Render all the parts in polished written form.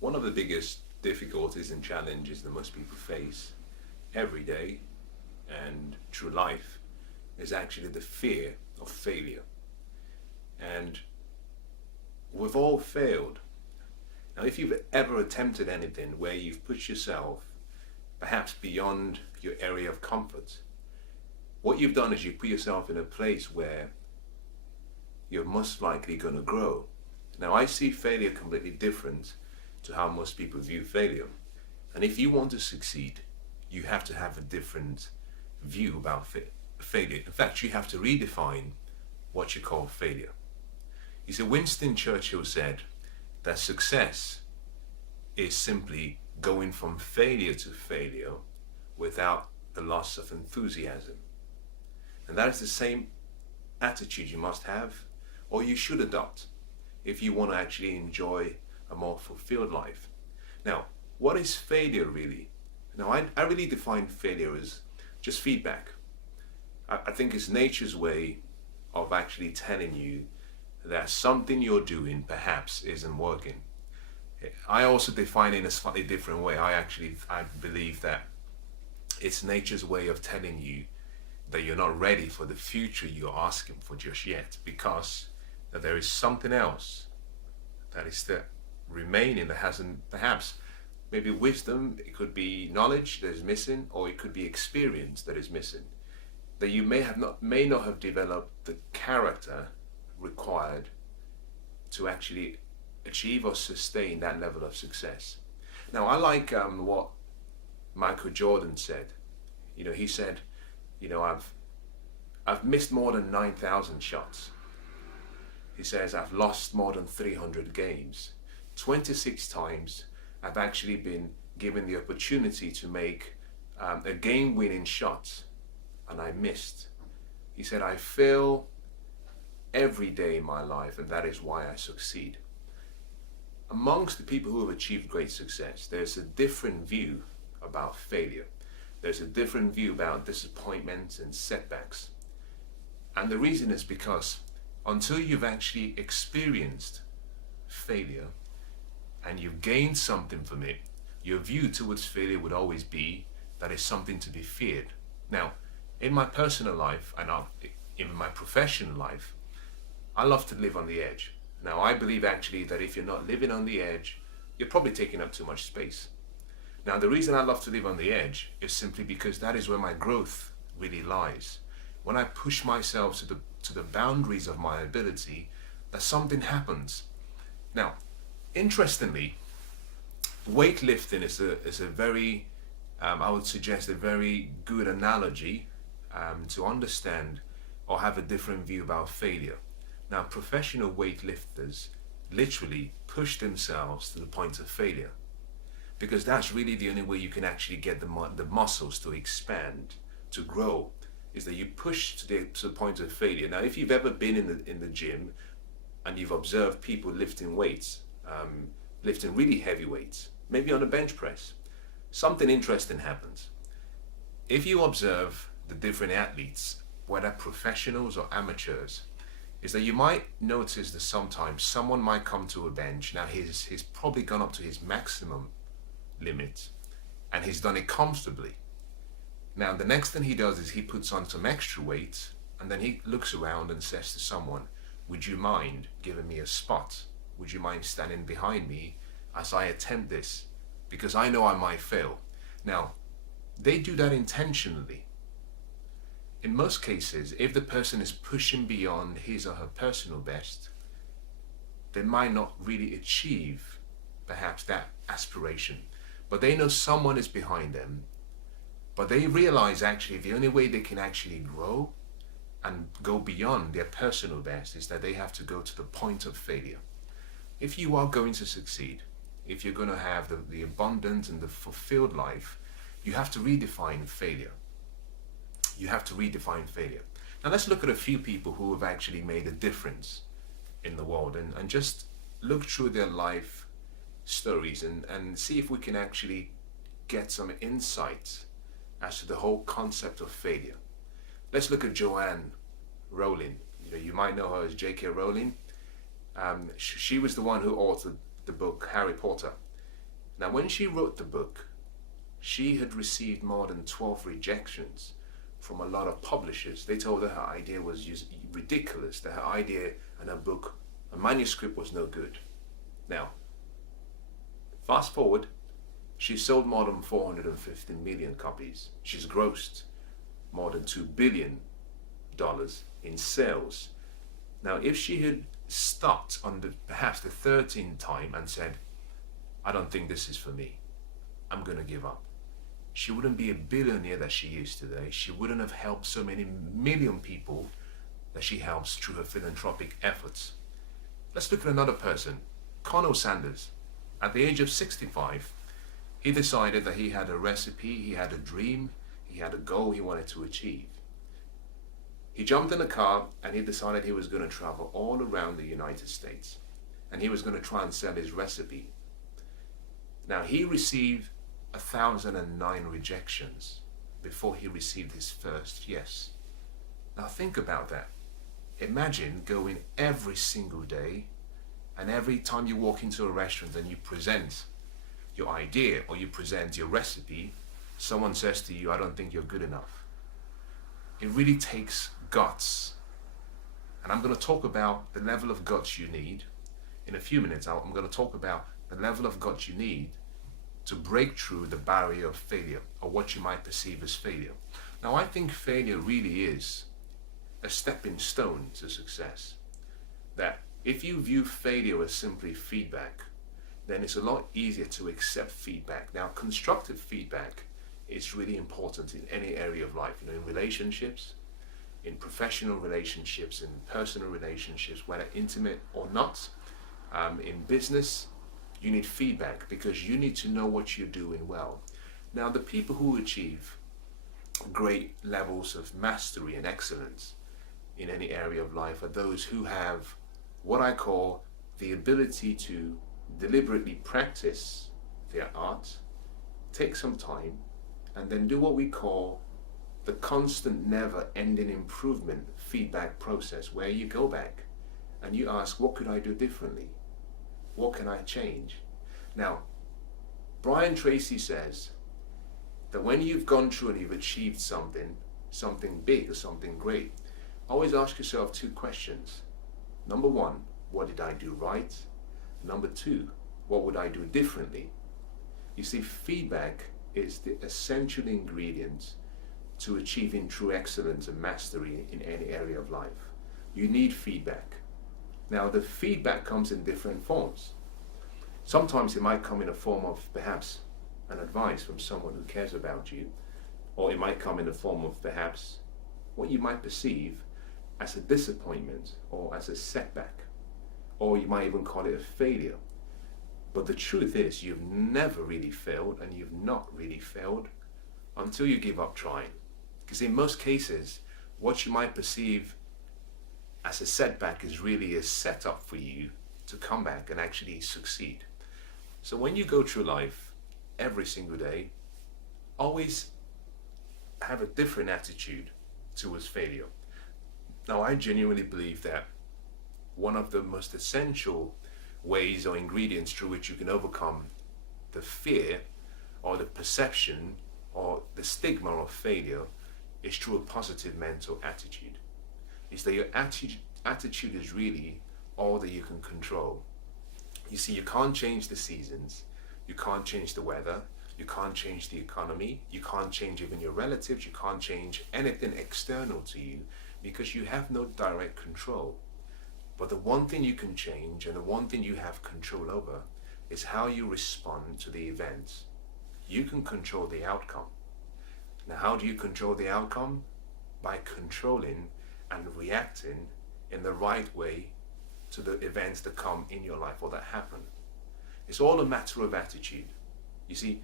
One of the biggest difficulties and challenges that most people face every day and through life is actually the fear of failure. And we've all failed. Now, if you've ever attempted anything where you've pushed yourself perhaps beyond your area of comfort, what you've done is you put yourself in a place where you're most likely going to grow. Now, I see failure completely different to how most people view failure. And if you want to succeed, you have to have a different view about failure. In fact, you have to redefine what you call failure. You see, Winston Churchill said that success is simply going from failure to failure without the loss of enthusiasm. And that is the same attitude you must have, or you should adopt, if you want to actually enjoy a more fulfilled life. Now, what is failure really? Now, I really define failure as just feedback. I think it's nature's way of actually telling you that something you're doing perhaps isn't working. I also define it in a slightly different way. I believe that it's nature's way of telling you that you're not ready for the future you're asking for just yet, because that there is something else that is there remaining that hasn't, perhaps maybe wisdom, it could be knowledge that is missing, or it could be experience that is missing, that you may not have developed the character required to actually achieve or sustain that level of success. Now, I like what Michael Jordan said. He said, I've missed more than 9,000 shots. He says, I've lost more than 300 games. 26 times I've actually been given the opportunity to make a game-winning shot, and I missed. He said, I fail every day in my life, and that is why I succeed. Amongst the people who have achieved great success, there's a different view about failure. There's a different view about disappointments and setbacks. And the reason is because until you've actually experienced failure and you've gained something from it, your view towards failure would always be that it's something to be feared. Now, in my personal life and in my professional life, I love to live on the edge. Now, I believe actually that if you're not living on the edge, you're probably taking up too much space. Now, the reason I love to live on the edge is simply because that is where my growth really lies. When I push myself to the boundaries of my ability, that something happens. Now, interestingly, weightlifting is a very, I would suggest, a very good analogy to understand or have a different view about failure. Now, professional weightlifters literally push themselves to the point of failure, because that's really the only way you can actually get the muscles to expand, to grow, is that you push to the point of failure. Now, if you've ever been in the gym and you've observed people lifting weights, lifting really heavy weights, maybe on a bench press, something interesting happens. If you observe the different athletes, whether professionals or amateurs, is that you might notice that sometimes someone might come to a bench. Now, he's probably gone up to his maximum limit and he's done it comfortably. Now, the next thing he does is he puts on some extra weight, and then he looks around and says to someone, would you mind giving me a spot? Would you mind standing behind me as I attempt this? Because I know I might fail. Now, they do that intentionally. In most cases, if the person is pushing beyond his or her personal best, they might not really achieve perhaps that aspiration, but they know someone is behind them. But they realize actually the only way they can actually grow and go beyond their personal best is that they have to go to the point of failure. If you are going to succeed, if you're going to have the abundant and the fulfilled life, you have to redefine failure. You have to redefine failure. Now, let's look at a few people who have actually made a difference in the world and just look through their life stories and see if we can actually get some insight as to the whole concept of failure. Let's look at Joanne Rowling. You might know her as J.K. Rowling. She was the one who authored the book Harry Potter. Now, when she wrote the book, she had received more than 12 rejections from a lot of publishers. They told her idea was ridiculous, that her idea and her book, a manuscript, was no good. Now, fast forward, she sold more than 450 million copies. She's grossed more than $2 billion in sales. Now, if she had stopped on perhaps the 13th time and said, I don't think this is for me, I'm going to give up, she wouldn't be a billionaire that she is today. She wouldn't have helped so many million people that she helps through her philanthropic efforts. Let's look at another person, Colonel Sanders. At the age of 65, he decided that he had a recipe, he had a dream, he had a goal he wanted to achieve. He jumped in a car and he decided he was going to travel all around the United States, and he was going to try and sell his recipe. Now, he received 1,009 rejections before he received his first yes. Now think about that. Imagine going every single day, and every time you walk into a restaurant and you present your idea or you present your recipe, someone says to you, I don't think you're good enough. It really takes guts. And I'm going to talk about the level of guts you need. In a few minutes, I'm going to talk about the level of guts you need to break through the barrier of failure, or what you might perceive as failure. Now, I think failure really is a stepping stone to success. That if you view failure as simply feedback, then it's a lot easier to accept feedback. Now, constructive feedback is really important in any area of life, in relationships, in professional relationships, in personal relationships, whether intimate or not, in business. You need feedback because you need to know what you're doing well. Now, the people who achieve great levels of mastery and excellence in any area of life are those who have what I call the ability to deliberately practice their art, take some time, and then do what we call the constant, never-ending improvement feedback process, where you go back and you ask, what could I do differently? What can I change? Now, Brian Tracy says that when you've gone through and you've achieved something big or something great, always ask yourself two questions. Number one, what did I do right? Number two, what would I do differently? You see, feedback is the essential ingredient to achieving true excellence and mastery in any area of life. You need feedback. Now, the feedback comes in different forms. Sometimes it might come in a form of perhaps an advice from someone who cares about you, or it might come in the form of perhaps what you might perceive as a disappointment or as a setback, or you might even call it a failure. But the truth is, you've never really failed, and you've not really failed until you give up trying. Because in most cases, what you might perceive as a setback is really a setup for you to come back and actually succeed. So when you go through life every single day, always have a different attitude towards failure. Now, I genuinely believe that one of the most essential ways or ingredients through which you can overcome the fear or the perception or the stigma of failure is through a positive mental attitude. Is that your attitude is really all that you can control. You see, you can't change the seasons, you can't change the weather, you can't change the economy, you can't change even your relatives, you can't change anything external to you because you have no direct control. But the one thing you can change and the one thing you have control over is how you respond to the events. You can control the outcome. Now, how do you control the outcome? By controlling and reacting in the right way to the events that come in your life or that happen. It's all a matter of attitude. You see,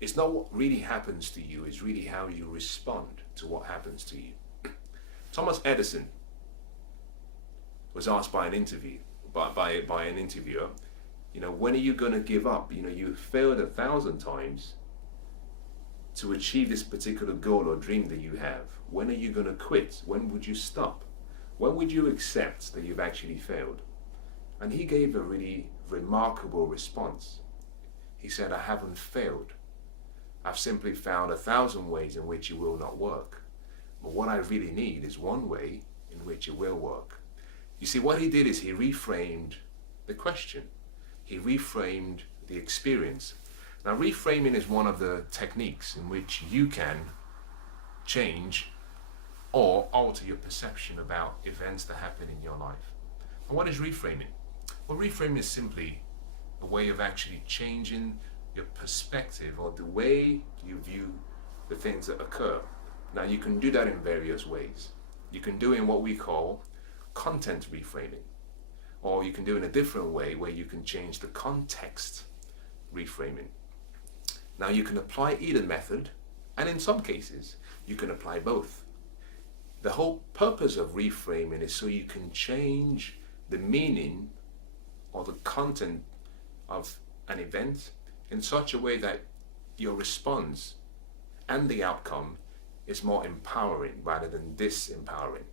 it's not what really happens to you, it's really how you respond to what happens to you. Thomas Edison was asked by an interviewer, when are you going to give up? You failed 1,000 times to achieve this particular goal or dream that you have. When are you going to quit? When would you stop? When would you accept that you've actually failed? And he gave a really remarkable response. He said, I haven't failed. I've simply found 1,000 ways in which it will not work. But what I really need is one way in which it will work. You see, what he did is he reframed the question. He reframed the experience. Now, reframing is one of the techniques in which you can change or alter your perception about events that happen in your life. And what is reframing? Well, reframing is simply a way of actually changing your perspective or the way you view the things that occur. Now, you can do that in various ways. You can do it in what we call content reframing, or you can do it in a different way where you can change the context reframing. Now, you can apply either method, and in some cases, you can apply both. The whole purpose of reframing is so you can change the meaning or the content of an event in such a way that your response and the outcome is more empowering rather than disempowering.